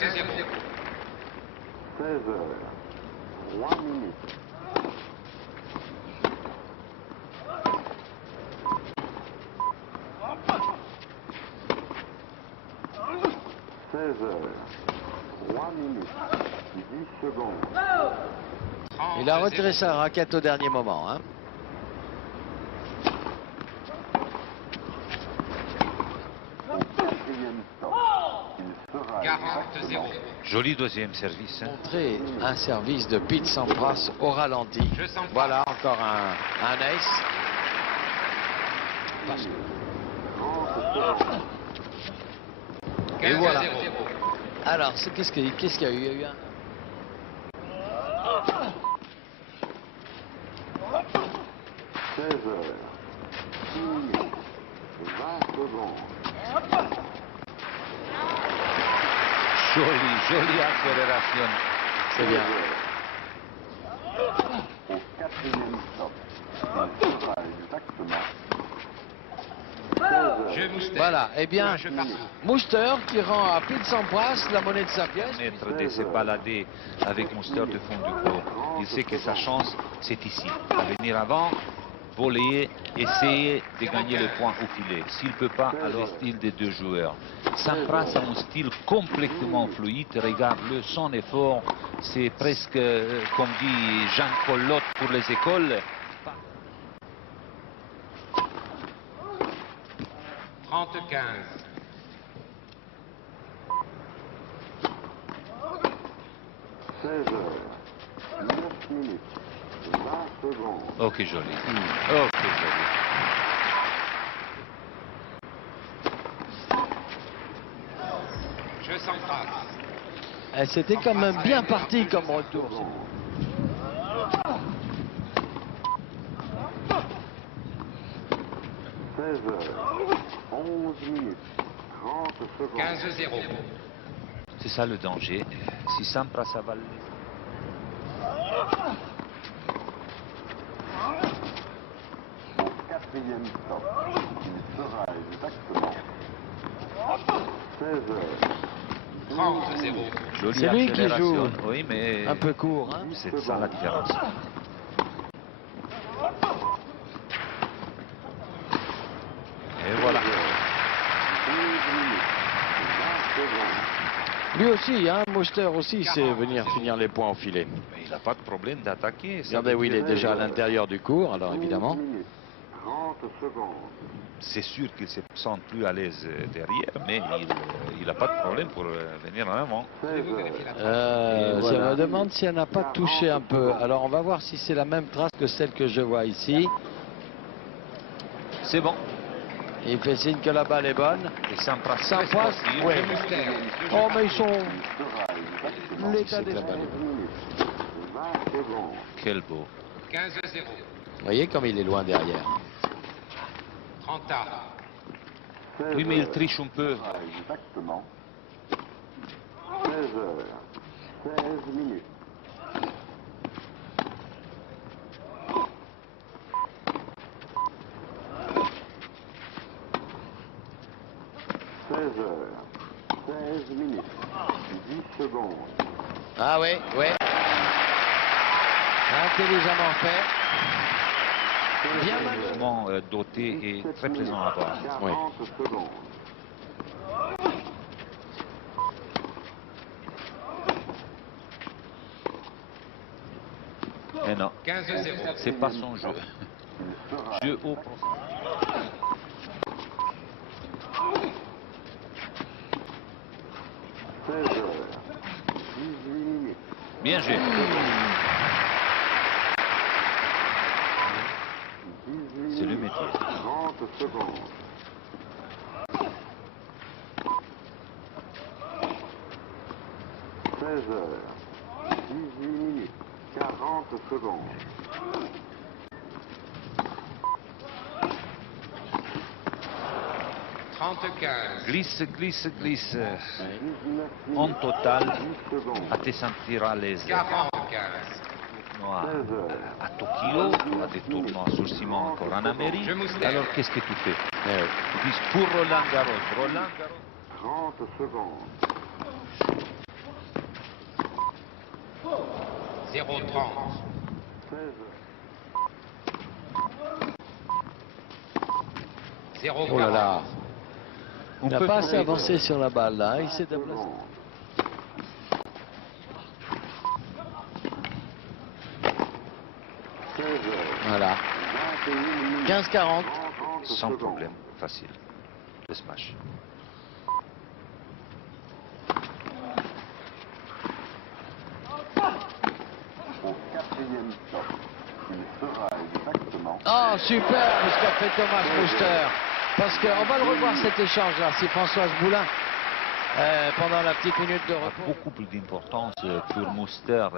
15-0. 16 heures, 3 minutes. Heures, 3 minutes, 10 secondes. Il a retiré sa raquette au dernier moment. Hein. Au quatrième stop, il sera 40-0. Joli deuxième service. Hein. Montrer un service de Pete Sampras au ralenti. Voilà encore un ace. Et voilà. Alors, qu'est-ce qu'il y a eu? Il y a eu un... 16 heures, 6 minutes, 20 secondes. Jolie accélération. C'est bien. Au quatrième stop, il sera exactement. Voilà, eh bien, Mouster qui rend à Pete Sampras la monnaie de sa pièce. Maître de se balader avec Mouster de fond du cours. Il sait que sa chance, c'est ici. À venir avant, voler, essayer de gagner le point au filet. S'il ne peut pas, alors style des deux joueurs. Sampras a un style complètement fluide. Regarde-le, son effort, c'est presque, comme dit Jean Collotte pour les écoles. 30-15. 16 heures, 9 minutes, 20 secondes. Oh, que joli. Oh, que joli. Je Sampras. C'était quand même bien parti comme retour. 16 heures, 11 minutes, 30 secondes. 15-0. C'est ça le danger. Si Sampras avale... Au quatrième stop, il sera exactement 16 heures. 30-0. Jolie C'est lui qui accélération. joue Oui, mais un peu court. Hein. c'est ça la différence. Et voilà. 12 minutes, 20 secondes. Lui aussi, hein, Mouster aussi, c'est venir finir les points au filet. Mais il n'a pas de problème d'attaquer. Regardez où il est déjà à l'intérieur du cours, alors 12 évidemment. minutes, 30 secondes. C'est sûr qu'il se sent plus à l'aise derrière, mais il n'a pas de problème pour venir en avant. 16 heures. Je voilà. me demande si elle n'a pas touché un peu. Alors on va voir si c'est la même trace que celle que je vois ici. C'est bon. Il fait signe que la balle est bonne. Et Sampras, Sampras, oui. Oh mais ils sont... L'état c'est des... la balle est bonne. 20 secondes. Quel beau. 15-0. Vous voyez comme il est loin derrière. 30. Oui, mais il triche un peu. Exactement. 16 heures, 16 minutes. Heures, 16 minutes, 10 secondes. Ah oui, oui. Intelligemment fait. Bien Malheureusement doté et très plaisant à voir. 40 Oui. secondes. Mais non, 15-0. c'est pas son jeu. Jeu au profond. 16 heures, 18 minutes. Bien joué. 18 C'est le minutes, métier. 30 secondes. 16 heures, 18 minutes, 40 secondes. 30-15. Glisse, glisse, glisse. 19 minutes, En total, 10 secondes. à te sentir à l'aise. 40-15. Tournoi à Tokyo, tu as des tournois sur ciment encore en Amérique. Je Mouster. Alors qu'est-ce que tu fais? Tu dis pour Roland Garros. Roland Garros. 30 secondes. 0,30. 16 heures. 0,40. Oh là là. On Il n'a peut pas assez trouver- avancé sur la balle là. Il s'est déplacé. 16 heures. Voilà. 21 minutes. 15-40. 30 Sans secondes. problème, facile. Le smash. Au quatrième stop, il sera exactement Oh, super ce qu'a fait Thomas Muster. Parce qu'on va le revoir cet échange-là. Si Françoise Boulin, pendant la petite minute de A repos. beaucoup plus d'importance pour Muster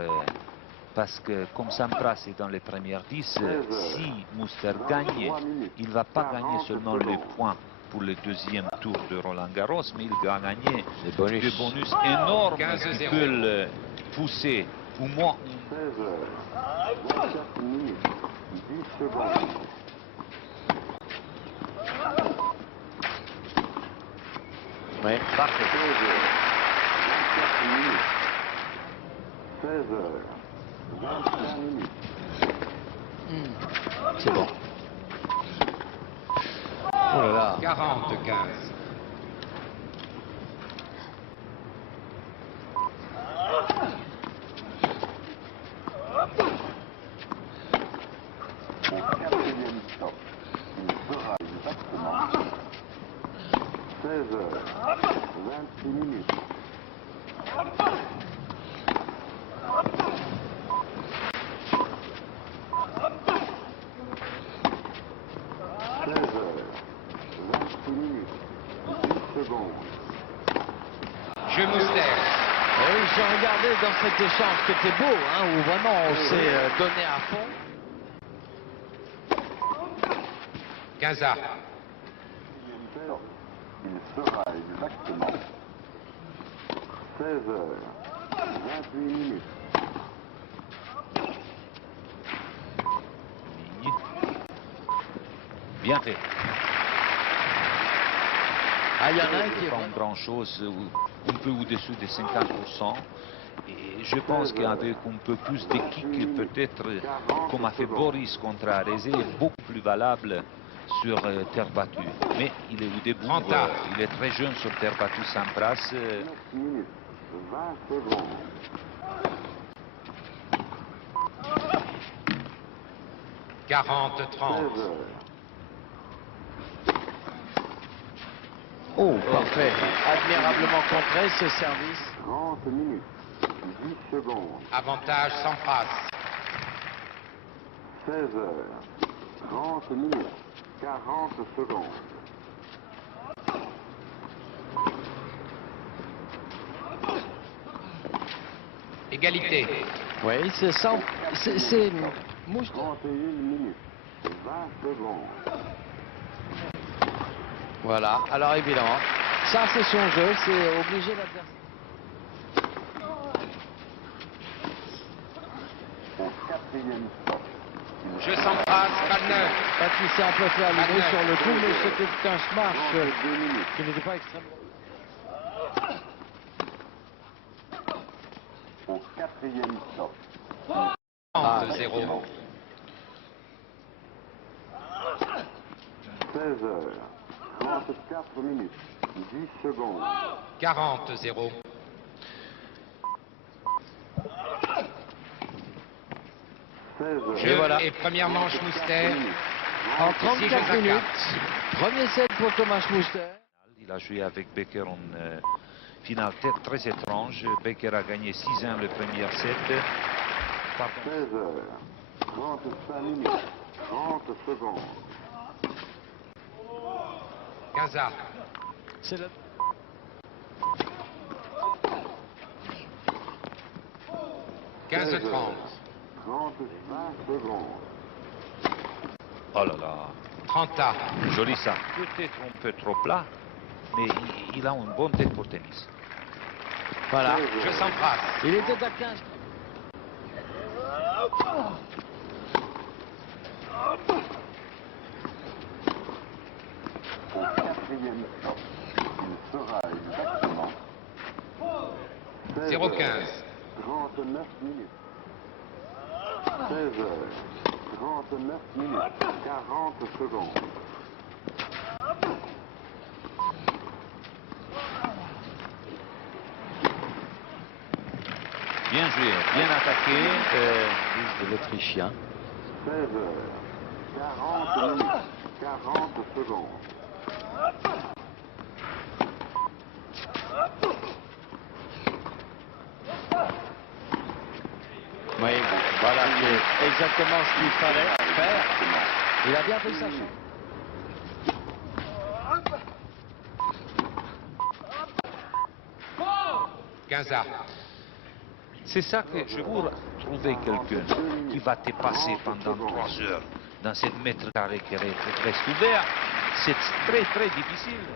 parce que comme Sampras est dans les premières 10, si Muster gagne, il ne va pas gagner seulement les points pour le deuxième tour de Roland Garros, mais il va gagner Des bonus. des bonus énormes 15-0. qui peuvent le pousser au moins 16 heures. 24 minutes. 10 secondes. Oui. parfait. 16 heures. 24 minutes. 16 heures. 25 minutes. C'est bon. Oh là là. 40-15. Au quatrième stop, il sera exactement 16 heures. 26 minutes. Jeu Muster. Oui, j'ai regardé dans cet échange qui était beau, hein, où vraiment on s'est donné à fond. 15 A. Il sera exactement 16 heures, 28 minutes. Bien fait. Ah, il y en a un qui est Pas vraiment- grand chose, un peu au-dessous des 50%. Et je pense qu'avec un peu plus de kick, peut-être, comme a fait Boris contre Arezé, est beaucoup plus valable sur terre battue. Mais il est au début, 30 ans. il est très jeune sur terre battue Sampras. 9 minutes, 20 secondes. 40-30. 16 heures, Oh, parfait. Admirablement contré ce service. 30 minutes, 10 secondes. Avantage sans passe. 16 heures, 30 minutes, 40 secondes. Égalité. Oui, c'est ça. C'est Mouche. 31 minutes, 20 secondes. Voilà, alors évidemment, ça c'est son jeu, c'est obligé l'adversaire. Au quatrième stop, Jeu sans passe, balle neuve. Pas qu'il s'est un peu fait allumer Pas sur le coup, mais c'était un smash 32 minutes. qui n'était pas extrêmement... Au quatrième stop, 30-0. 16 heures, 34 minutes, 10 secondes. 40-0. 16 heures, Jeu voilà. et première manche Muster. En Six 34 jeux à minutes, quatre. premier set pour Thomas Muster. Il a joué avec Becker en finale très étrange. Becker a gagné 6-1 le premier set. Pardon. 16 heures, 35 minutes, 30 secondes. 15 A. C'est le... 15-30. 30, 20 secondes. Oh là là, 30 A. joli ça. Peut-être un peu trop plat, mais il a une bonne tête pour tennis. Voilà, Jeu sans passe. il était à 15. Au quatrième stop, il sera exactement 16 0,15. heures, 39 minutes. 16h, 39 minutes, 40 secondes. Bien joué, bien attaqué. De l'Autrichien. 16h, 40 minutes, 40 secondes. Oui, voilà, c'est exactement ce qu'il fallait faire. Il a bien fait sa chance. Gaza. C'est ça que je veux trouver quelqu'un qui va te passer pendant 3 heures dans cette mètre carré qui reste ouvert. C'est très très difficile.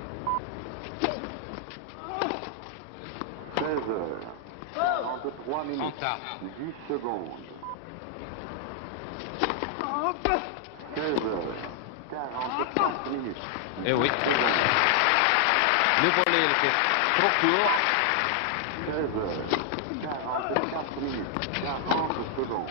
16h, 43 minutes, 30. 10 secondes. 16h, 44 minutes. Eh oui. Le volet était trop court. 16h, 44 minutes, 40 secondes.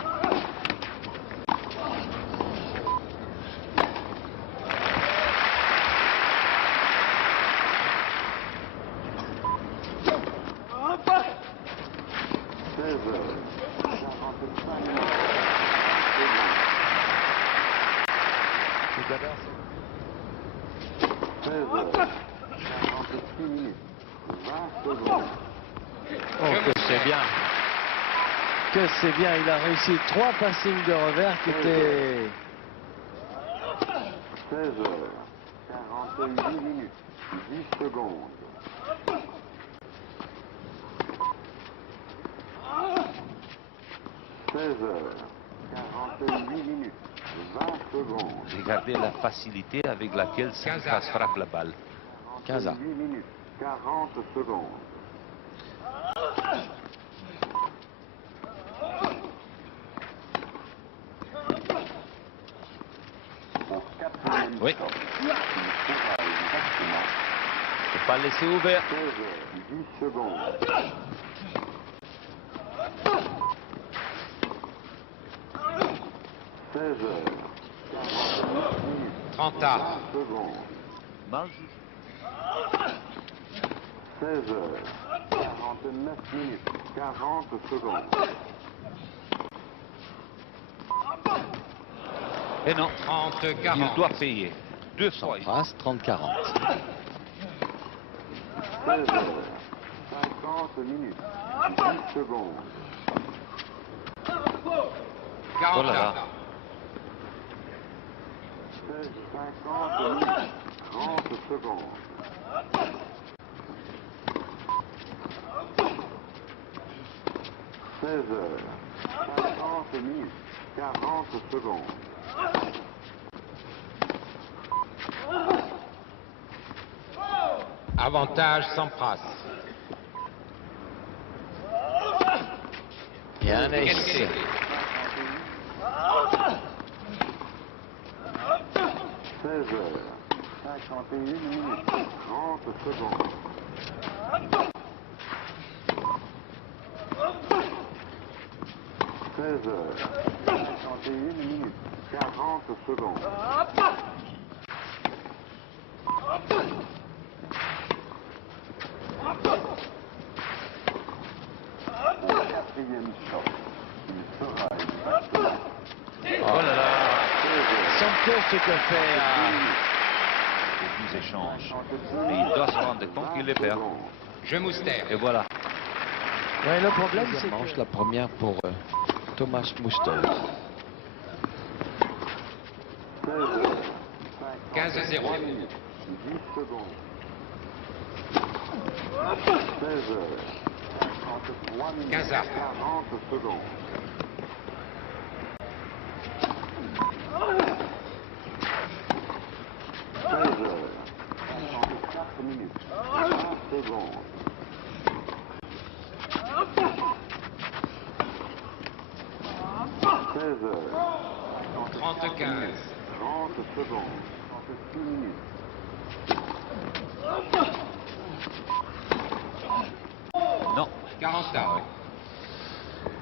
46 minutes, 20 secondes. Oh, que c'est bien. Que c'est bien. Il a réussi 3 passings de revers qui étaient... 16h, 48 minutes, 10 secondes. 16h, 48 minutes, 20 secondes. Regardez la facilité avec laquelle Sampras frappe la balle. 15 48 minutes, 40 secondes. Au quatrième Oui. stop, il sera exactement Il ne faut pas laisser ouvert. 16h, 10 secondes. 16h, 49 minutes, 30. 20 secondes. Mal jugé. 16h, 49 minutes, 40 secondes. Et non, 30, il 40. doit payer. 2 fois. Sampras, 30-40. 16h, 50 minutes, 10 secondes. 40. Oh là là. 16, 50 minutes, 30 secondes. 16h, 50 minutes, 40 secondes. 40. Avantage Sampras. Yannis. Égalité. 16h, 51 minutes, 30 secondes. 16h, 51 minutes, 40 secondes. 4e shot, il sera exactement Oh là là. 16h, Sentez ce que fait Les échanges. Mais il doit se rendre compte qu'il les perd. Je Mouster. Et voilà. Ouais, le problème, c'est que... la première pour Thomas Muster. 16h, 15-0. minutes, 10 secondes. 16h, 53 minutes, 15. 40 secondes. 16h, 54 minutes, 20 secondes. 16h, 30-15. 30 secondes. 56 minutes. Non. 40.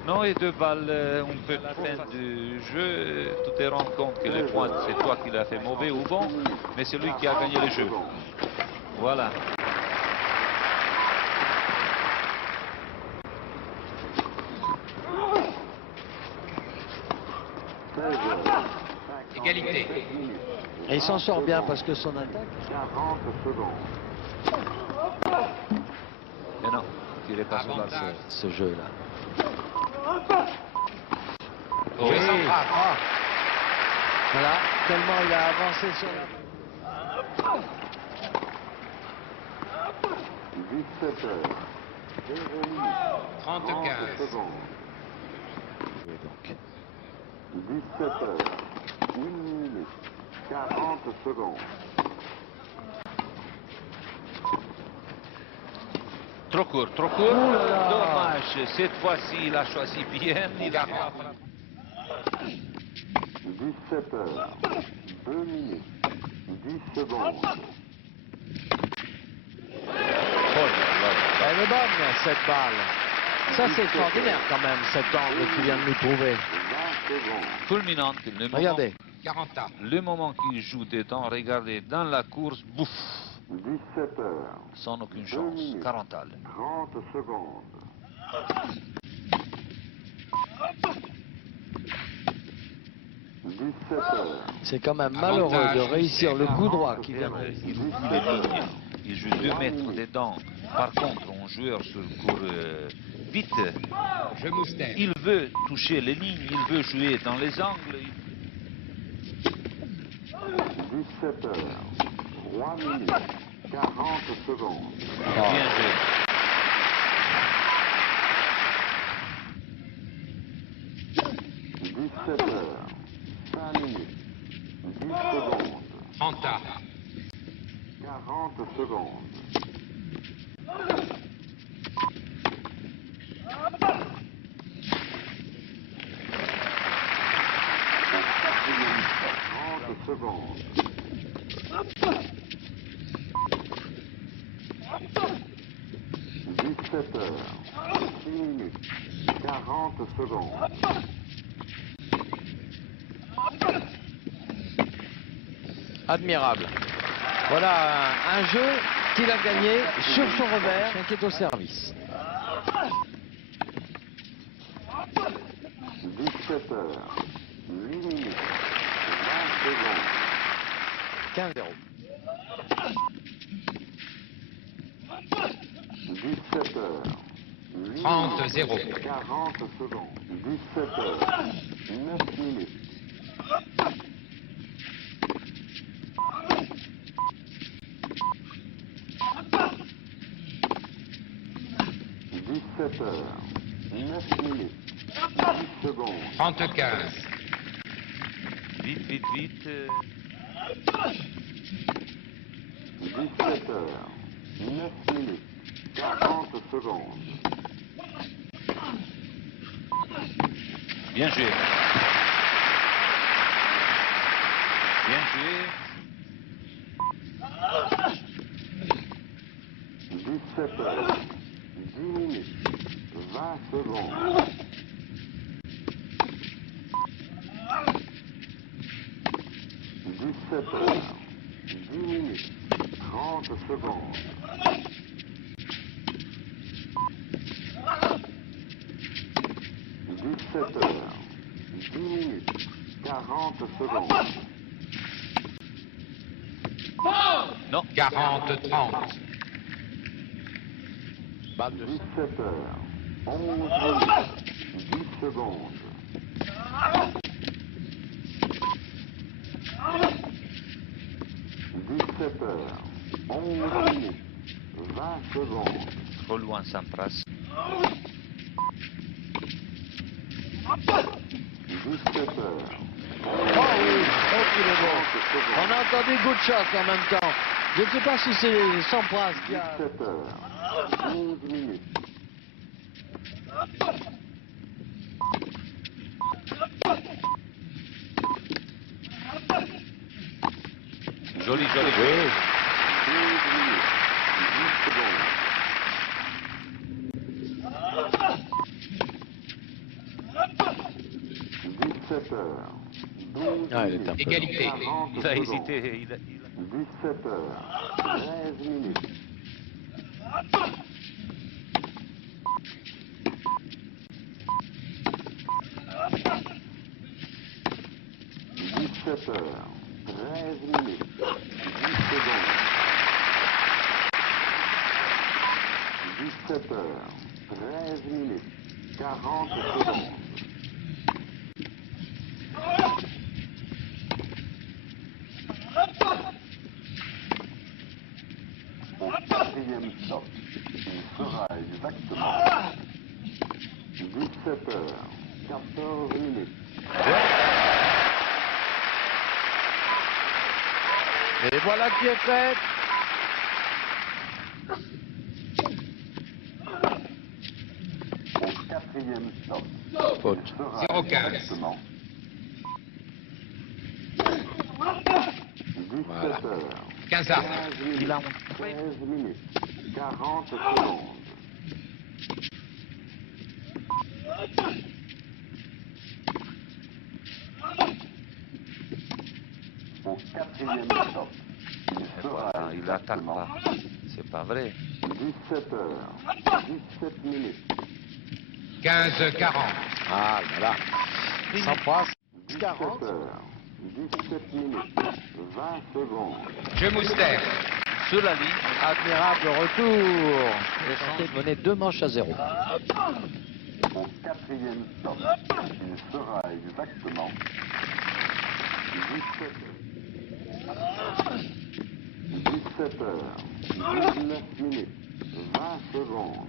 Non, et 2 balles, on fait la fin du jeu, tu te rends compte que le point, c'est toi qui l'as fait mauvais ou bon, mais c'est lui qui a gagné le jeu. Voilà. Égalité. Et il s'en sort bien parce que son attaque. 40 secondes. Mais non, tu n'es pas sur la Avantage. Ce jeu-là. Jeu sans frappe. Ah. Voilà, tellement il a avancé sur la... 17 heures. 0 minutes. 30 30 15. secondes. Et donc. 17 heures. 1 minute. 40 secondes. Trop court, trop court. Oh là là. Dommage, cette fois-ci il a choisi bien. Il a... 17 heures. 2 minutes. 10 secondes. Elle est bonne, cette balle. Ça, c'est extraordinaire quand même, cet angle qu'il vient de nous trouver. 20 secondes. Fulminante. Le moment, Regardez. 40 ans. le moment qu'il joue dedans, regardez, dans la course, bouf, 17 heures. sans aucune chance. 40 al. 30 secondes. 17 heures. C'est quand même malheureux de réussir le coup droit qui vient de... Il joue les lignes, il joue 2 mètres dedans. Par contre, un joueur sur court vite, Je moustère. il veut toucher les lignes, il veut jouer dans les angles. 17 heures. 3 minutes. 40 secondes. Bien joué. Dix-sept heures. 5 minutes. 10 secondes. 30 ans. 40 secondes. 30 secondes. 17 heures. 6 minutes. 40 secondes. Admirable. Voilà un jeu qu'il a gagné sur son revers, qui est au service. 17 heures. 8 minutes. 20 secondes. 15-0. 17 heures. 8 30 minutes. 0. 40 secondes. 17 heures. 9 minutes. 17 heures. 9 minutes. 10 secondes. 30 15. Vite, vite, vite. 17 heures. 9 minutes. 40 secondes. Bien joué. Bien joué. 17 heures. 10 minutes. 20 secondes. 17 heures. 10 minutes. 30 secondes. 17 heures. 10 minutes. 40 secondes. Non. 40 30. Balle de 17 heures. 11 minutes. 10 secondes. 17 heures. 11 minutes. 20 secondes. Trop loin, Sampras. 17 heures. Oh oui, oh qu'il est beau. 30 secondes. On a entendu good shot en même temps. Je ne sais pas si c'est Sampras qui a... 17 heures. 12 minutes. Joli, joli. 12 minutes. 10 secondes. 17 heures. 12 Ah, il est minutes. un peu Égalité. 40 Il a secondes. hésité. 17 heures. 13 minutes. Dix-sept heures. 13 minutes. 10 secondes. 17 heures. 13 minutes. 40 secondes. Au quatrième stop, il sera exactement 17 heures, 14 minutes. Et voilà qui est fait. Au quatrième stop, Faute. il sera 0,15. exactement 17 Voilà. heures, 15 arts. 15 minutes, Il a 13 minutes, 40 secondes. Au quatrième stop, il Et sera voilà, il n'attaque exactement pas. C'est pas vrai. 17 heures, 17 minutes. 15, 40. Ah, voilà. Sans passe. 40. 17 heures, 17 minutes, 20 secondes. Je mouster. Sur la ligne, Admirable retour. Il est tenté de mener 2 manches à 0. Au quatrième stop, il sera exactement 17 heures, 19 minutes, 20 secondes.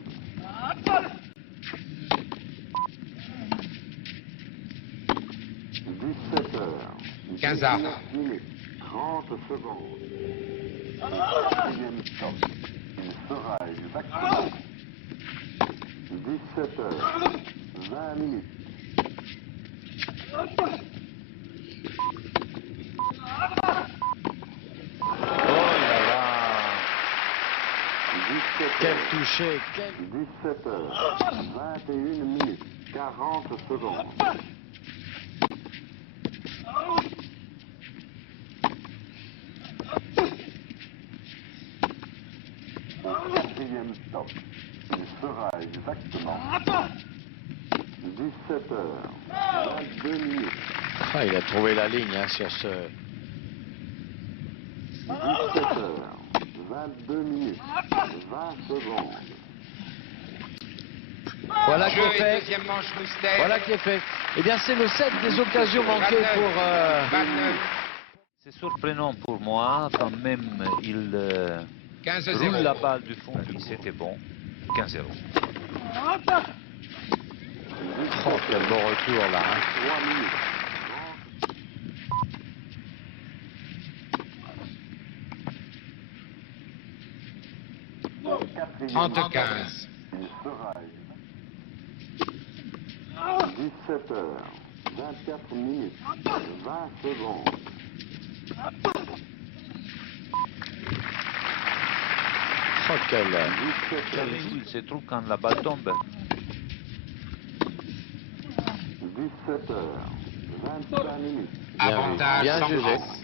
17 heures, 15 arts. 19 minutes, 30 secondes. Au quatrième stop, il sera exactement 17 heures, 20 minutes. Oh là là. 17 Quel heures, touché. Quel... 17 heures, 21 minutes, 40 secondes. Au quatrième stop, il sera exactement 17 heures, 22 minutes. Ah, il a trouvé la ligne hein, sur ce... 17 heures, 22 minutes, 20 secondes. Voilà qui Jeu est et fait. deuxième manche mouster. Voilà qui est fait. Eh bien, c'est le 7 des occasions manquées 29. pour... 29. c'est surprenant pour moi. Quand même, il 15, roule 0. la balle du fond du c'était bon. 15-0. Oh, quel beau retour là. Hein. 3 minutes. Au quatrième 30, stop, 15. il sera 17 heures, 24 minutes, 20 secondes. Oh, quel... 17 Quel heures, jeu il se trouve quand la balle tombe. 17 heures, 25 minutes. Bien vu. Avantage Bien sans jugé. France.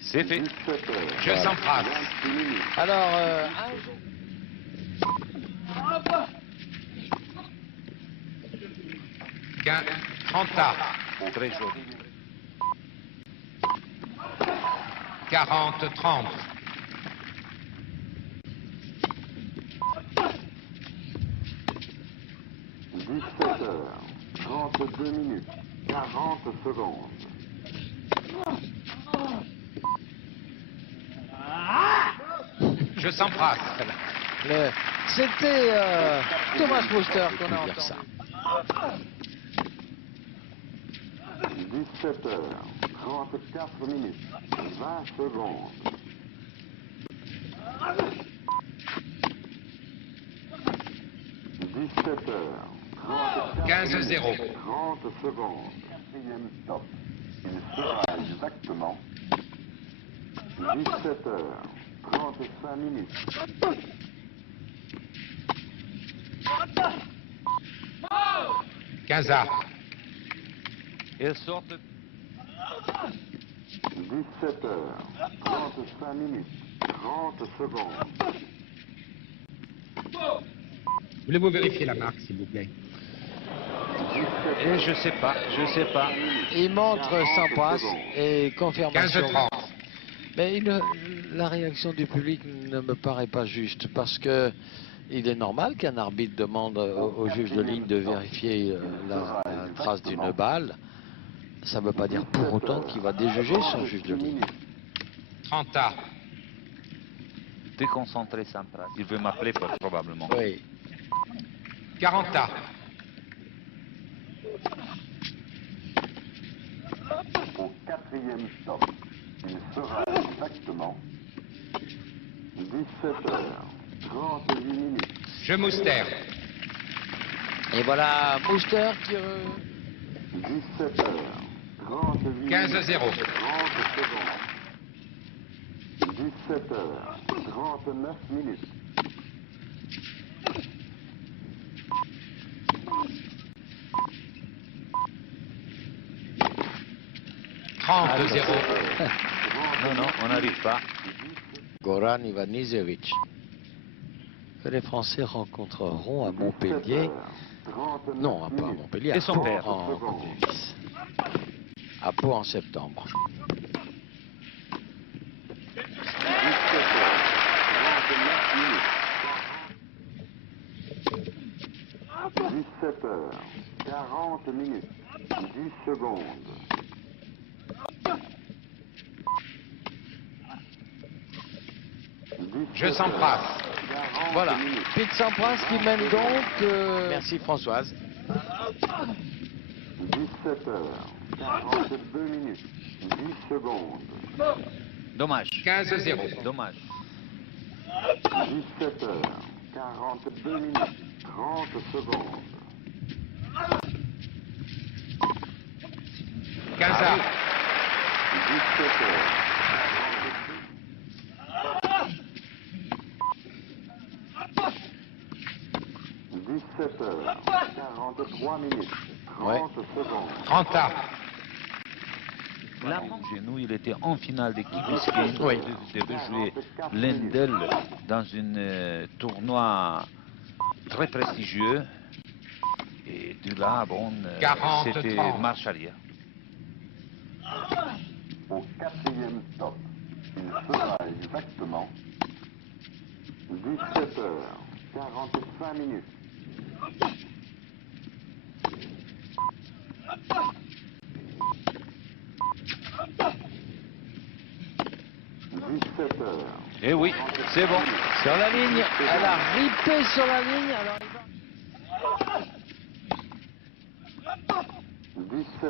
C'est fait. 17 heures, Je sans frappe. 26 minutes. Alors, un... 15, 30 arts. Très joli. 40, 30. 17 heures, 32 minutes, 40 secondes. Je sans frappe. C'était Thomas Mouster qu'on a dire entendu. ça. 17 heures, 34 minutes, 20 secondes. 17 heures, 34 15, minutes, 0. 30 secondes. Quatrième stop. Il sera exactement 17 heures, 35 minutes. 15 arts. Elles sortent. 17 heures, 35 minutes, 30 secondes. Voulez-vous vérifier la marque, s'il vous plaît? Et je sais pas, je sais pas. Il montre sans passe et confirmation. 15-30. Mais la réaction du public ne me paraît pas juste parce que il est normal qu'un arbitre demande au juge de ligne de vérifier la trace d'une balle. Ça ne veut pas dire pour autant qu'il va déjuger son juge de ligne. 30 arts. Déconcentré Sampras. Il veut m'appeler probablement. Oui. 40 arts. Au quatrième stop, il sera exactement 17 heures, 38 minutes. Je Mouster. Et voilà Mouster qui... 17 heures, 38 15-0. minutes, 30 secondes. 17 heures, 39 minutes. Ah, 30-0. Non, non, on n'arrive pas. Goran Ivanisevic, que les Français rencontreront à Montpellier. Non, pas à Montpellier. Et son Pau père. en Coupe Davis. À Pau en septembre. 17 heures, 40 minutes, 10 secondes. Je s'embrasse. Voilà. Pete Sampras qui mène donc... Merci Françoise. 17 heures, 42 minutes, 10 secondes. Dommage. 15-0. Dommage. 17 heures, 42 minutes, 30 secondes. 15 arts. 17 heures, 17 heures, 43 minutes, 30 secondes. 30 arts. Là, chez nous, il était en finale d'équipe Biscayne. Oui. Il devait jouer Lendl dans un tournoi très prestigieux. Et de là, bon, 40, c'était 30. marche arrière. Au quatrième stop, il sera exactement 17 heures, 45 minutes. 17 heures. Et oui, c'est bon. Sur la ligne, elle a ripé sur la ligne. Alors il va...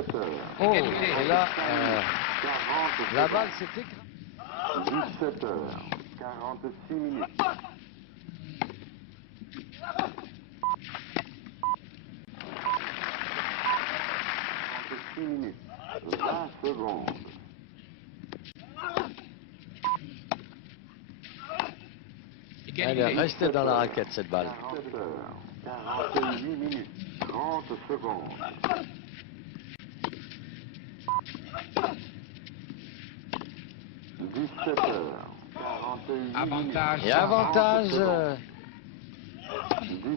17 heures. Oh, et là, 40 la balle s'est écrasée. 17 heures, 46 minutes. 46 minutes, 20 secondes. Elle est restée dans la raquette, cette balle. 47 heures, 48 minutes, 30 secondes. 17 heures, 48 Avantage. Et avantage...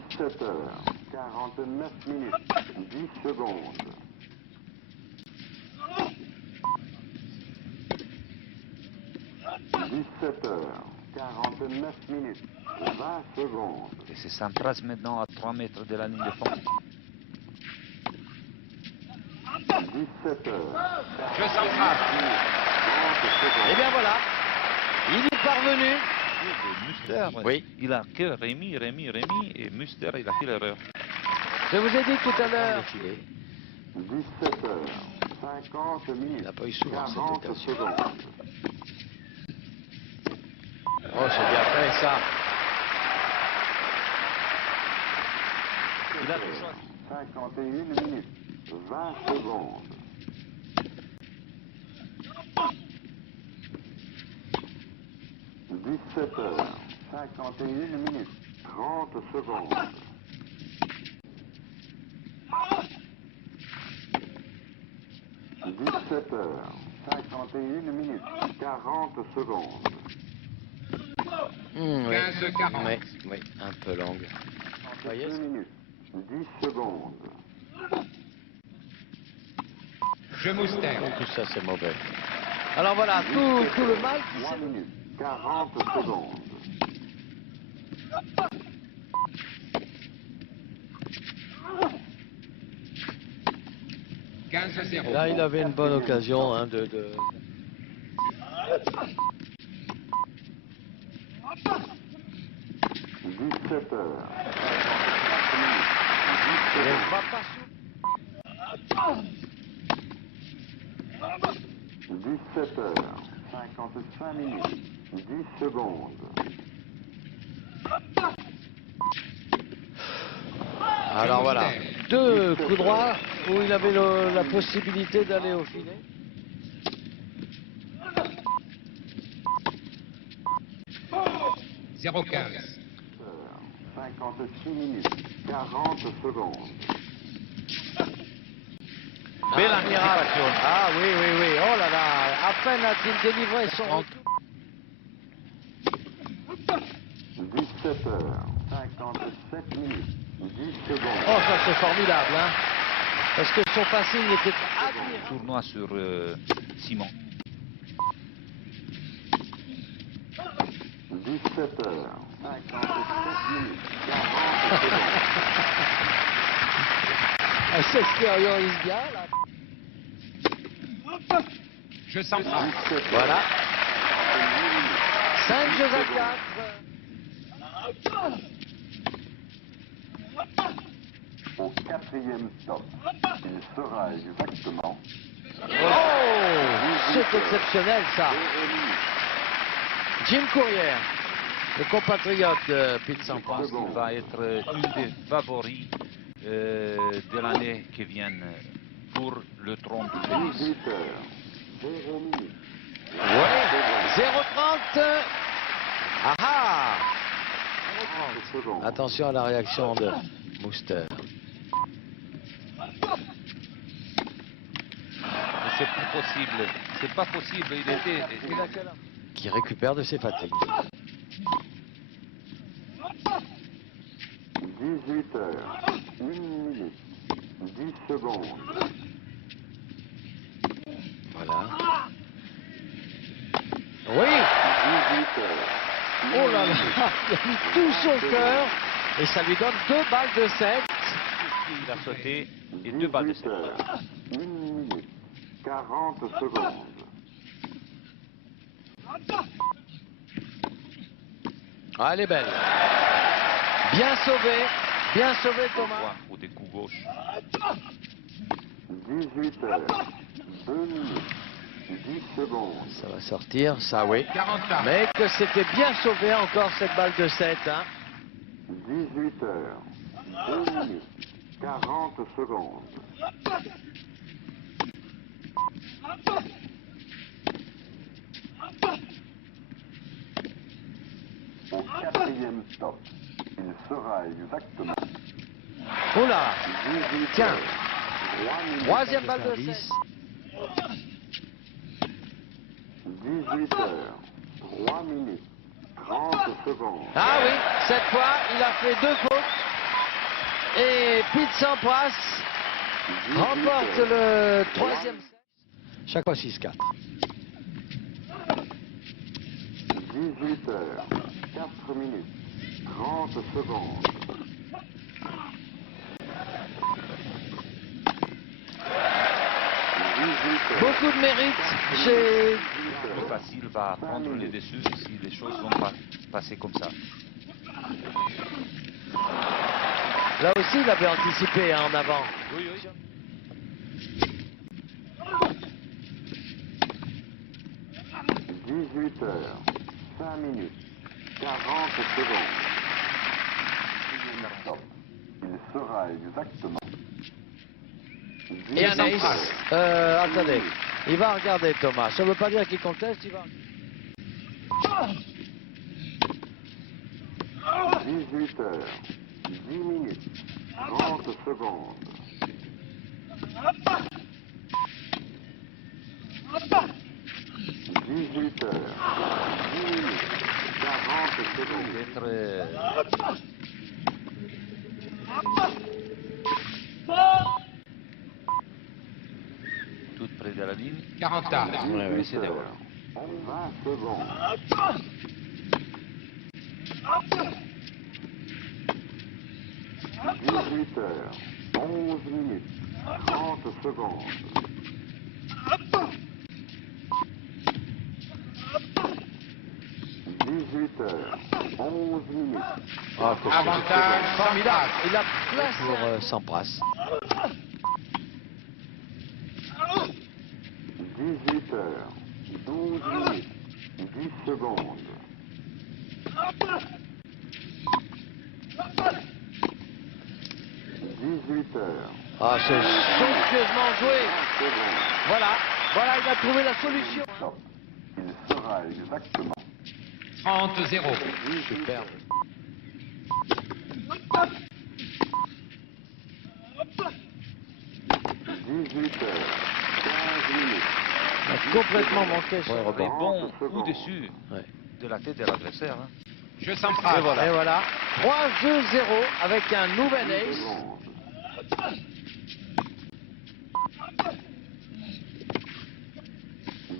17 heures, 49 minutes, 10 secondes. 17 heures, 49 minutes, 20 secondes. Et c'est Sampras maintenant à 3 mètres de la ligne de fond. 17 heures, Je s'embrasse. 30 secondes. Eh bien voilà, il est parvenu. Muster, Oui. il a que Rémi, et Muster, il a fait l'erreur. Je vous ai dit tout à l'heure. 17 heures, 50 minutes, Il n'a pas eu souvent cette 40 occasion. secondes. Oh, c'est bien fait ça. Il a toujours... 51 minutes, 20 secondes. 17 heures, 51 minutes, 30 secondes. 17 heures, 51 minutes, 40 secondes. Oui. 15-40. Oui, oui, un peu longue. Voyez, 2 minutes, 10 secondes. Je Mouster. tout ça c'est mauvais. Alors voilà, tout le mal qui 3 s'est... minutes, 40 secondes. Là, il avait une bonne occasion hein, de... 17 heures. Il ne va pas sous. 17 heures, 55 minutes, 10 secondes. Alors voilà, deux coups droits où il avait la possibilité d'aller au filet. 0-15. 56 minutes, 40 secondes. Belle anticipation. Ah oui, oui, oui. Oh là là, à peine a-t-il délivré son retour. 17 heures, 57 minutes, 10 secondes. Oh, ça c'est formidable, hein. Parce que son passing était admirable. Tournoi sur ciment. 17 heures, 57 minutes, 40 secondes. Elle s'extériorise bien, là. Je sens pas. 17 Voilà. 5 jeux à 4. Au 4e stop, il sera exactement Oh, c'est exceptionnel, ça. Jim Courier, le compatriote de Pete Je pense Sampras. qu'il va être une des favoris de l'année qui vient pour le trône du tennis. 18 heures, 0 minutes. Ouais, 0,30. Ah ah. 30 secondes. Attention à la réaction de Mouster. Mais c'est plus possible. C'est pas possible. Il était. Qui récupère de ses fatigues. 18 heures, 1 minute, 10 secondes. Voilà. Oui. 18 heures. Oh là là, il a mis tout son cœur et ça lui donne 2 balles de 7. Il a sauté et 2 balles de 18 7. heures, 1 minute, 40 secondes. Ah, elle est belle. Bien sauvé Thomas. Ou des coups gauches. 18 heures, 2 minutes, 10 secondes. Ça va sortir, ça oui. 44. Mais que c'était bien sauvé encore cette balle de 7. Hein. 18 heures, 2 minutes, 40 secondes. Au 4e stop, il sera exactement Oula, 18 tiens, heures, 3 minutes, 3e balle de 7. 18 heures, 3 minutes, 30 secondes. Ah oui, cette fois, il a fait 2 fautes. Et Pete Sampras 18 remporte heures, le 3e set. Chaque fois 6-4. 18 heures, 4 minutes, 30 secondes. Beaucoup de mérite chez... Le facile va prendre les dessus si les choses vont pas passer comme ça. Là aussi, il avait anticipé hein, en avant. Oui, oui. 18 heures, 5 minutes, 40 secondes. Stop. Il sera exactement. Et un 18 ace. heures, Attendez, il va regarder Thomas. Ça ne veut pas dire qu'il conteste, il va... 18 heures, 10 minutes, 30 secondes. 18 heures, 10 minutes, 40 secondes. Peut-être tout près de la ligne. 40 tas. Ouais, ouais. 18 heures, 20 secondes. 18 heures, 11 minutes, 30 secondes. 18 heures, 11 minutes. Ah, que Avantage formidable. Sampras. Il a place pour Sampras. 18 heures, 12 minutes, 10 secondes. 18 heures, Ah, c'est somptueusement joué. 20 secondes. Voilà, voilà, il a trouvé la solution. Stop. Il sera exactement 30-0. Superbe. 18 heures, 15 minutes. Il a complètement manqué son Des Robert. bons au-dessus Ouais. de la tête de l'adversaire. Hein. Je Sampras. Et voilà. 3-2-0 avec un nouvel 10 ace. secondes.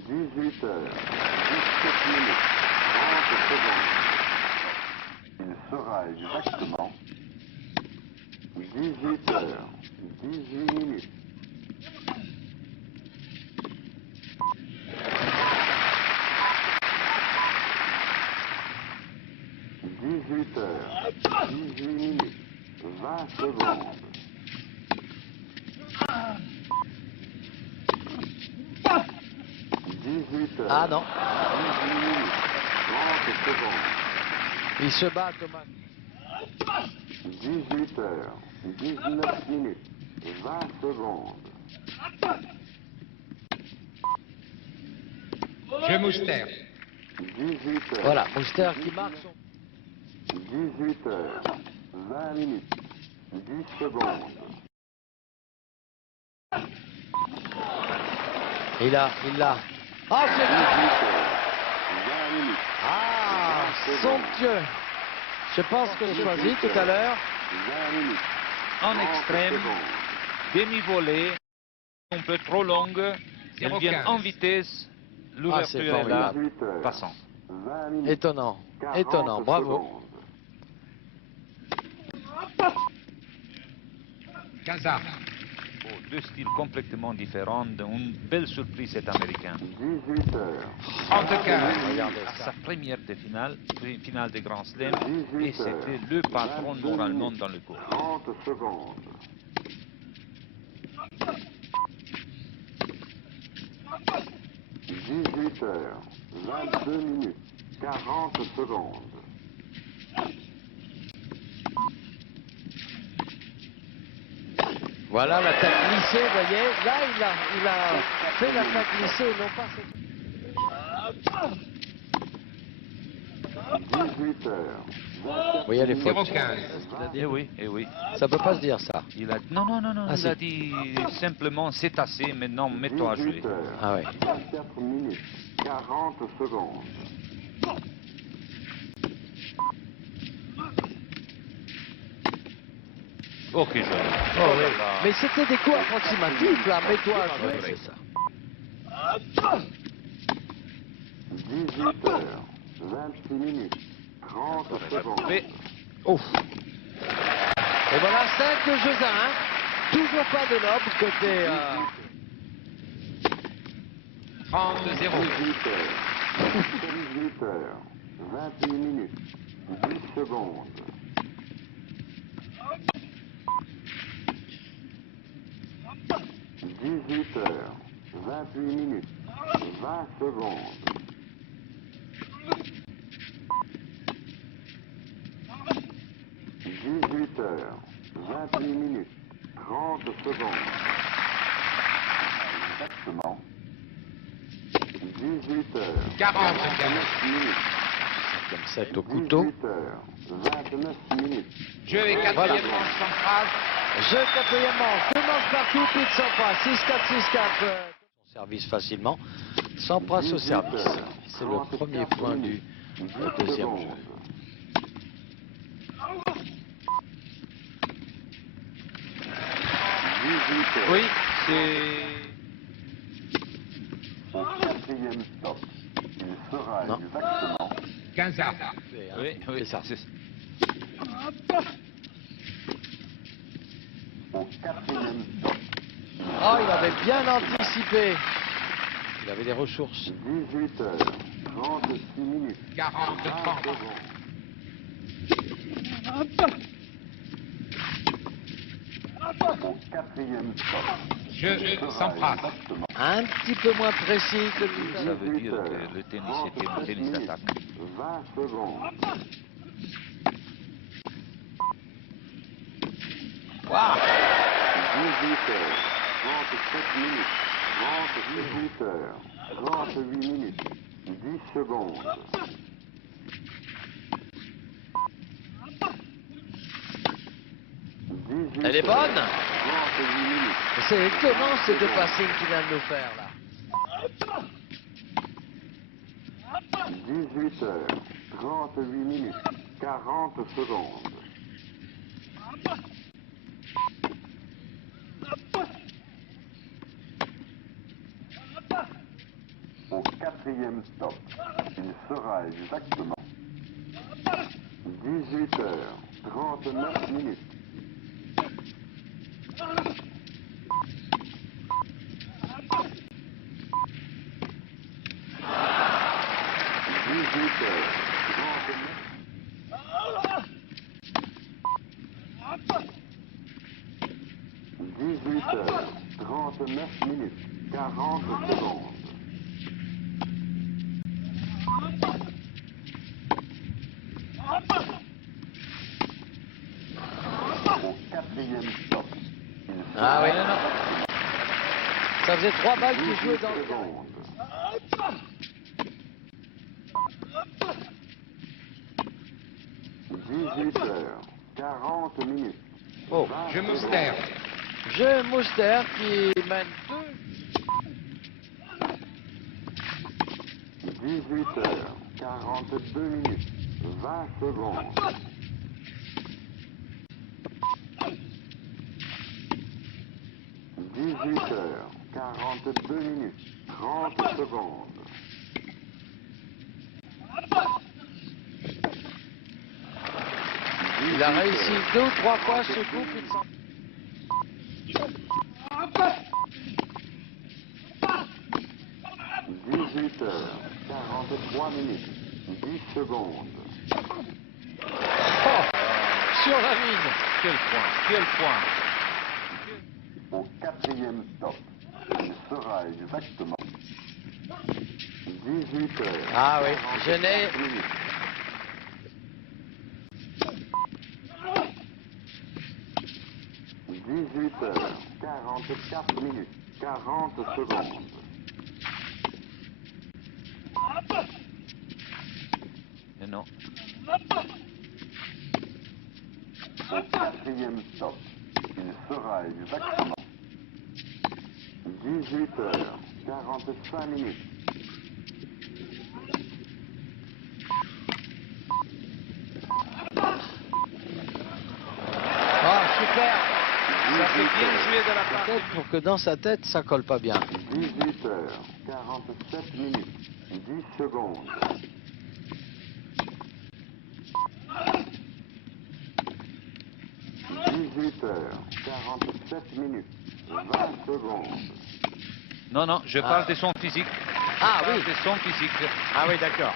18 heures, 17 minutes, 30 secondes. Il sera exactement 18 heures, 18 minutes. Dix-huit heures, 18 minutes, 20 secondes. 18 heures, Ah non, 18 minutes, 30 secondes. il se bat Thomas. 18 heures, 19 minutes, 20 secondes. Je Mouster. 18 heures. Voilà, Mouster qui marque son... 18 heures, 20 minutes, 10 secondes. Il l'a. Ah, 18 c'est... heures, 20 minutes, Ah, somptueux. Je pense que j'ai choisi tout à l'heure. 20 minutes. En 30 extrême, secondes. demi-volée, un peu trop longue. Elle 0,15. vient en vitesse. L'ouverture c'est est là, formidable. 18 heures, passant. 20 minutes, Étonnant, 40 étonnant, bravo. secondes. Casa. Oh, deux styles complètement différents. Une belle surprise cet Américain. 18 heures, 35. Regardez À ça. sa première de finale de Grand Slam, 18 et c'était le patron 22 moralement minutes, dans le cours. 30 secondes. 18 heures, 22 minutes, 40 secondes. Voilà l'attaque glissée, vous voyez. Là, il a fait l'attaque glissée, non pas cette... 18 heures, Vous voyez les fautes. 0,15. Eh oui. Ça peut pas se dire ça. Il a... Non, Ah, il si. a dit simplement c'est assez, maintenant mets-toi à jouer. 18 heures, Ah ouais. 24 minutes, 40 secondes. Ok, joli. Oh, oui. Mais c'était des coups approximatifs, là. Mets-toi à jouer, Ouais. c'est ça. 18 heures, 26 minutes, 30 secondes. Mais Ouf. Et voilà, 5 de jeux à 1. Toujours pas de noble côté... 30-0. 18 heures, 18 heures, 21 minutes, 10 secondes. 18 heures, 28 minutes, 20 secondes. 18 heures, 28 minutes, 30 secondes. Exactement. 18 heures, 40. 29 minutes. Comme ça, au couteau. 18 heures, 29 minutes. Je et quatrième Voilà. manche Sampras. Jeu quatrième manche. Deux manches partout, puis de 100 points. 6-4, 6-4. service facilement, s'embrasse au service. C'est le premier point du deuxième jeu. Oui, c'est... Au quatrième stop, il sera Non. exactement 15 arts. Oui, oui, C'est ça. au quatrième stop, Oh, il avait bien anticipé. Il avait des ressources. 18h36. 40, 30. Au quatrième stop, Jeu sans phrase. exactement Un petit peu moins précis que tout à Ça l'heure. veut dire que le tennis était un tennis d'attaque. 20 secondes. Waouh. 18h37 minutes, 38 minutes, 10 secondes. Elle est bonne. 38 minutes, C'est étonnant ces deux passings qu'il vient de nous faire là. 18h38 minutes, 40 secondes. Au quatrième stop, il sera exactement 18h39 minutes. Dix-huit heures 39 minutes, 40 secondes. Au quatrième stop, il Ah oui, sera non, non. Ça faisait 3 balles qu'il 18 jouait dans le carré. secondes. 18h40 minutes. Oh, 20 Jeu Mouster. Jeu Mouster qui mène 18h42 minutes, 20 secondes. 18h42 minutes, 30 secondes. Il a réussi 2 ou 3 fois ce coup. Puis de s'en- 18h43 minutes, 10 secondes. Oh, sur la ligne. Quel point, quel point. Au quatrième stop, il sera exactement 18h. Ah oui, je n'ai... minutes. 18h44 minutes, 40 secondes. Mais non. Au quatrième stop, il sera exactement 18h45 minutes. Oh, super. Ça fait bien joué de la part. Peut-être pour que dans sa tête, ça colle pas bien. 18h47 minutes, 10 secondes. 18h47 minutes, 20 secondes. Non, non, je parle de son physique. Ah Je parle oui. de son physique. Ah oui, d'accord.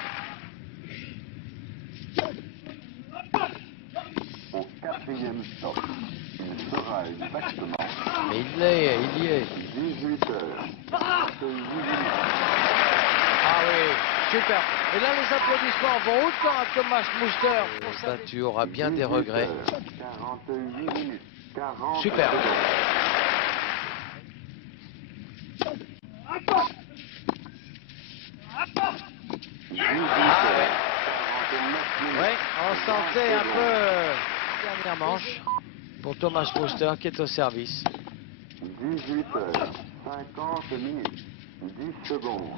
Au quatrième stop, il sera exactement Mais il y est. 18h48 minutes. Ah oui, super. Et là, les applaudissements vont autant à Thomas Mouster. Là, tu auras bien des regrets. 18h48 minutes, 40 Super. secondes. Ah ouais. 49 minutes. Oui, on sentait un peu dernière manche pour Thomas Mouster qui est au service. 18h50 minutes, 10 secondes.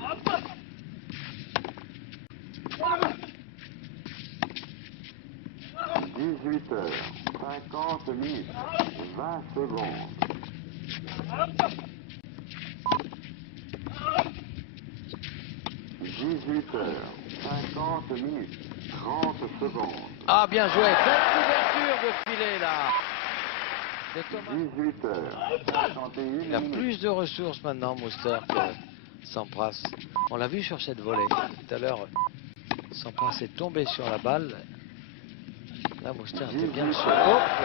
18 heures, 50 minutes, 20 secondes. 18 heures, 50 minutes, 30 secondes. Ah, bien joué. Belle couverture de filet, là. De Thomas. 18 heures, 51 minutes. Il a plus de ressources maintenant, Mouster, que Sampras. On l'a vu sur cette volée. Tout à l'heure, Sampras est tombé sur la balle. Là, Mouster était bien dessus. Hop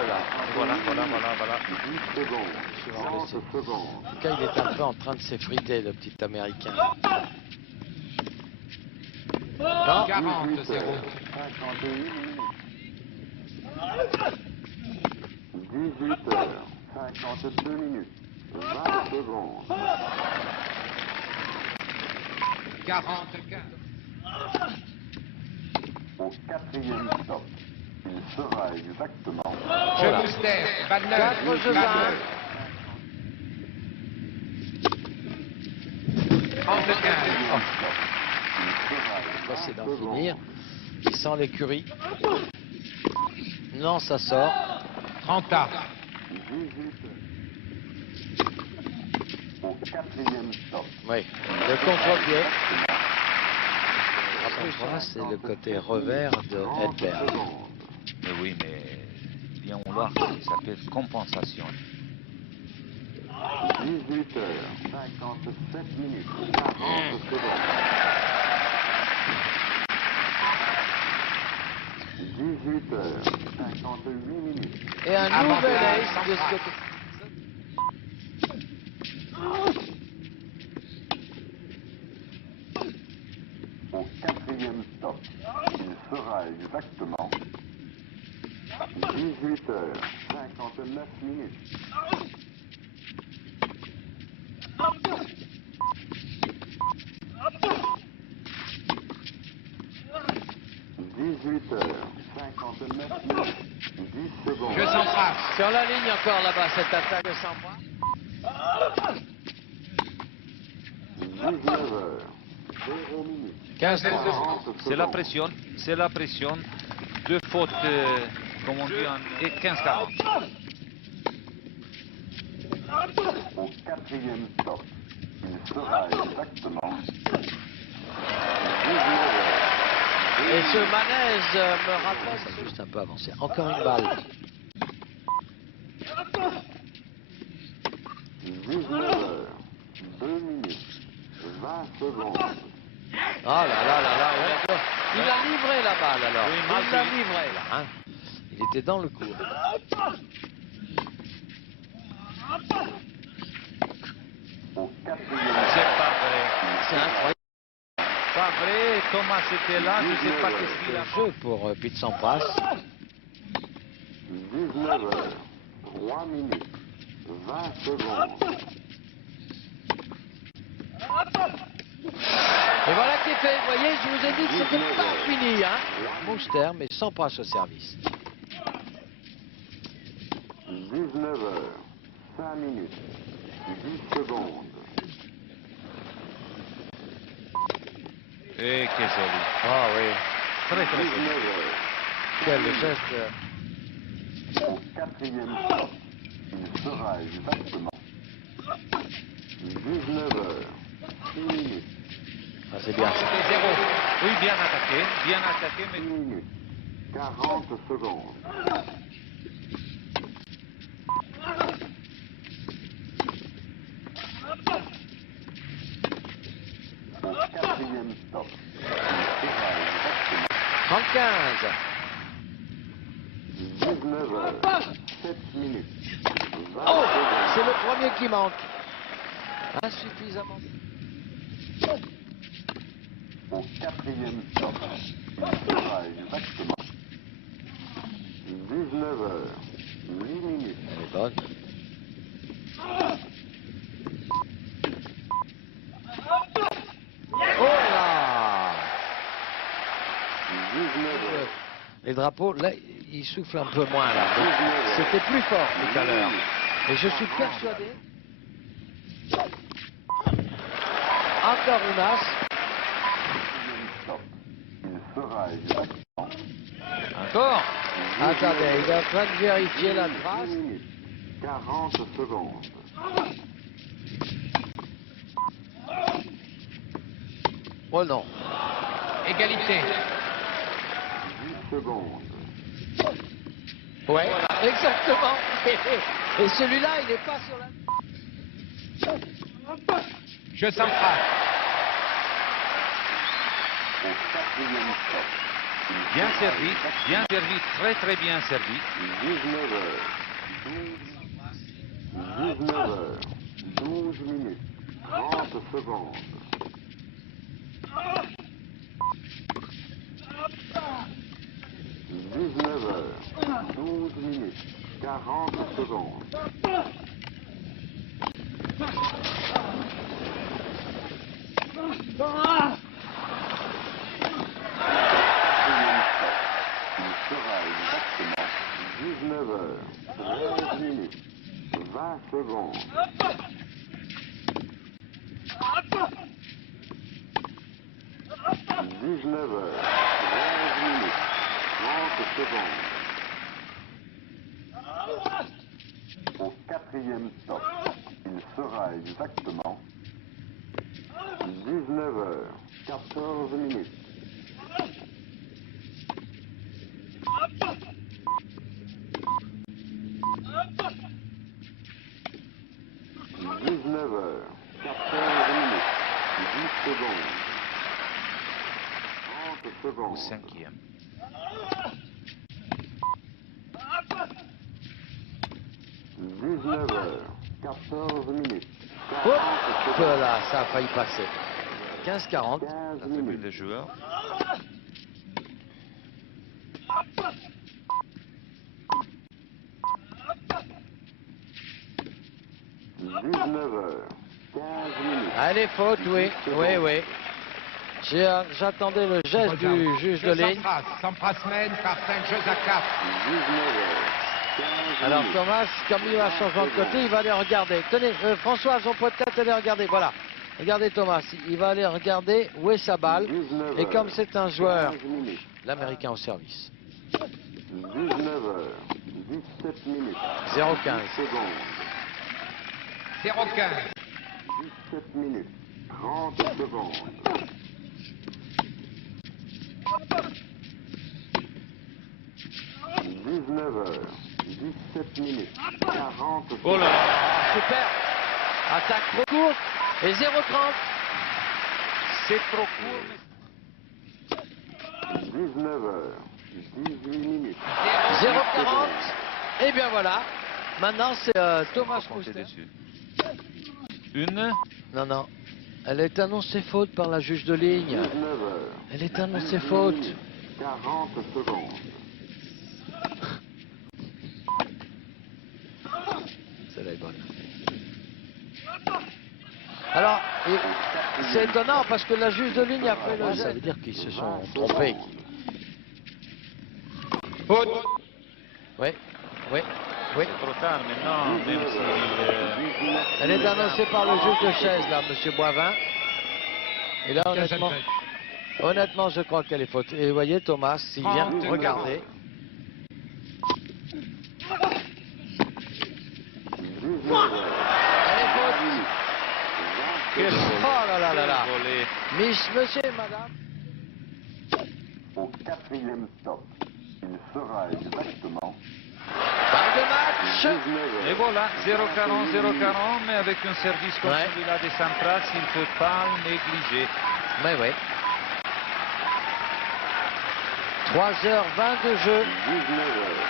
là. Voilà. 10 secondes, Souvent 30 laissé. secondes. En tout cas, il est un peu en train de s'effriter, le petit Américain. Non. 40, 18 0. heures, 51 minutes. 18 heures, 52 minutes, 20 secondes. 45. Au quatrième stop, il sera exactement Jeu Mouster, 29. 4 jeux à 1. 35. Facile d'en finir. Il sent l'écurie. Non, ça sort. 30 A. 18. Au quatrième stop, Oui, le contre-pied. Après, c'est le côté revers de 30 Edberg. secondes. Mais oui, mais bien vouloir, ça s'appelle compensation. 18 heures, 57 minutes, 40 secondes. 18 heures, 58 minutes. Et un Avant nouvel de- ace de ce côté. Au quatrième stop, il sera exactement 18 heures, 59 minutes. 18 heures, 59 minutes, 10 secondes. Jeu Sampras. Sur la ligne encore là-bas, cette attaque de Sampras. 19 heures, 0 minutes. 15 40 secondes. 30 C'est la pression. Deux fautes, comme on dit, et 15-40. Au quatrième stop, il sera exactement 19 heures. Et ce manège me rappelle, ça juste un peu avancé. Encore une balle. 19 heures, 2 minutes, 20 secondes. Oh là là là là, il a livré la balle alors. Oui, mal Il l'a joué. livré là. Hein. Il était dans le coup. Au quatrième C'est pas vrai. C'est incroyable. Pas vrai, Thomas était là, je ne sais pas qu'est-ce qu'il a Le jeu pour Pete Sampras. 19 heures, 3 minutes, 20 secondes. Et voilà qui est fait. Vous voyez, je vous ai dit que c'était pas fini. Hein. Mouster, mais Sampras au service. 19 heures, 5 minutes, 10 secondes. Et que joli. Ah oui. Très très 19 joli. heures. Quel geste. Au quatrième stop, il sera exactement 19 heures, 6 minutes, Ah, c'est bien. C'était 0. Oui, bien attaqué, 6 mais minutes, 40 secondes. Au quatrième stop, il sera exactement 35. 19 heures, 7 minutes, 20 Oh, secondes. c'est le premier qui manque. Insuffisamment. Au quatrième stop, il sera exactement 19 heures, 8 minutes. Elle est bonne. Oh là! 19 heures. Les drapeaux, là, ils soufflent un peu moins là. Donc, c'était plus fort tout à l'heure. Et je suis persuadé. Karunas. Stop. Il sera exactement Encore. Attendez, il est en train de vérifier la 10 trace. minutes, 40 secondes. Oh non. Égalité. 10 secondes. Ouais, exactement. Et celui-là, il n'est pas sur la... Jeu sans frappe. Au quatrième stop. Bien servi, très très bien servi. 19 heures. 19 heures. 12 minutes. 30 secondes. 19 heures. 12 minutes. 40 secondes. 19 heures, 13 minutes, 20 secondes. 19 heures, 13 minutes, 30 secondes. Au quatrième stop, il sera exactement 19 heures, 14 minutes. 19 heures, 14 minutes, 10 secondes. 30 Au secondes. cinquième. 19 heures, 14 minutes. Hop 40 secondes. là, ça a failli passer. 15-40. 15 La tribune minutes. des joueurs. 19 heures, 15 minutes. Allez, faute, oui. Oui, oui. J'attendais le geste du juge de ligne. Sampras mène par 5 jeux à 4. 19 heures, 15 Alors minutes. Thomas, comme il va changer de côté, il va aller regarder. Tenez, Françoise, on peut peut-être aller regarder. Voilà. Regardez Thomas, il va aller regarder où est sa balle. 19 Et comme heures, c'est un joueur, 15 minutes. l'Américain au service. 19 heures, 17 minutes. 0-15. 10 secondes. 0-15. 17 minutes. 30 secondes. 19 heures, 17 minutes. 40 secondes. Oh là là. Super. Attaque trop courte. Et 0-30. C'est trop court. 19 heures, 18 minutes. 0-40. Et bien voilà. Maintenant, c'est Thomas Faut compter Mouster. dessus. Une. Non, non. Elle est annoncée faute par la juge de ligne. 19 heures. Elle est annoncée 18 faute. minutes, 40 secondes. Celle-là est bonne. Alors, c'est étonnant parce que la juge de ligne a fait le geste. Ça veut dire qu'ils se sont trompés. Faute. Oui, oui, oui. C'est trop tard maintenant, même si. Elle est annoncée par le juge de chaise, là, M. Boivin. Et là, honnêtement, je crois qu'elle est faute. Et vous voyez, Thomas, il vient de regarder. 19 heures, Elle est faute. 20 Quel secondes. Oh là là là là. volé. Monsieur et madame. Au quatrième stop, il sera exactement Balle de match. 19 Et heures. voilà, 0-40, 0-40, mais avec un service comme Ouais. celui-là de Sampras, il ne peut pas le négliger. Mais oui. 3h20 de jeu. 19 heures,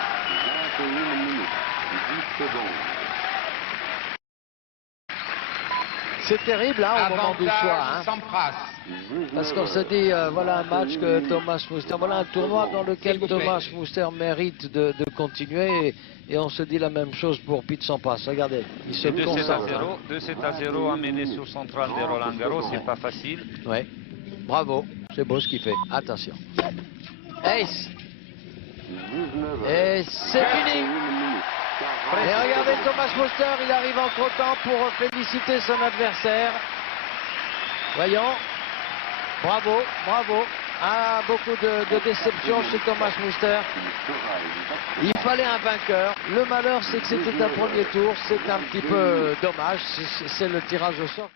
21 minutes, 10 secondes. C'est terrible hein, au moment du choix. Avantage Hein. Sampras. 19 Parce qu'on se heures, dit, voilà un match que Thomas Mouster, voilà un tournoi dans lequel S'il vous plaît. Thomas Mouster mérite de continuer. Et on se dit la même chose pour Pete Sampras. Regardez, il se 2-7 à concentre. 0, 2-7 à 0 amené sur central de Roland Garros, c'est pas facile. Ouais. Bravo, c'est beau ce qu'il fait. Attention. Ace. 19 heures, Et c'est 21 fini. minutes, 40 Et regardez secondes. Thomas Mouster, il arrive en temps pour féliciter son adversaire. Voyons. Bravo, bravo. Ah, beaucoup de déception chez Thomas Muster. Il fallait un vainqueur. Le malheur, c'est que c'était un premier tour. C'est un petit peu dommage. C'est le tirage au sort.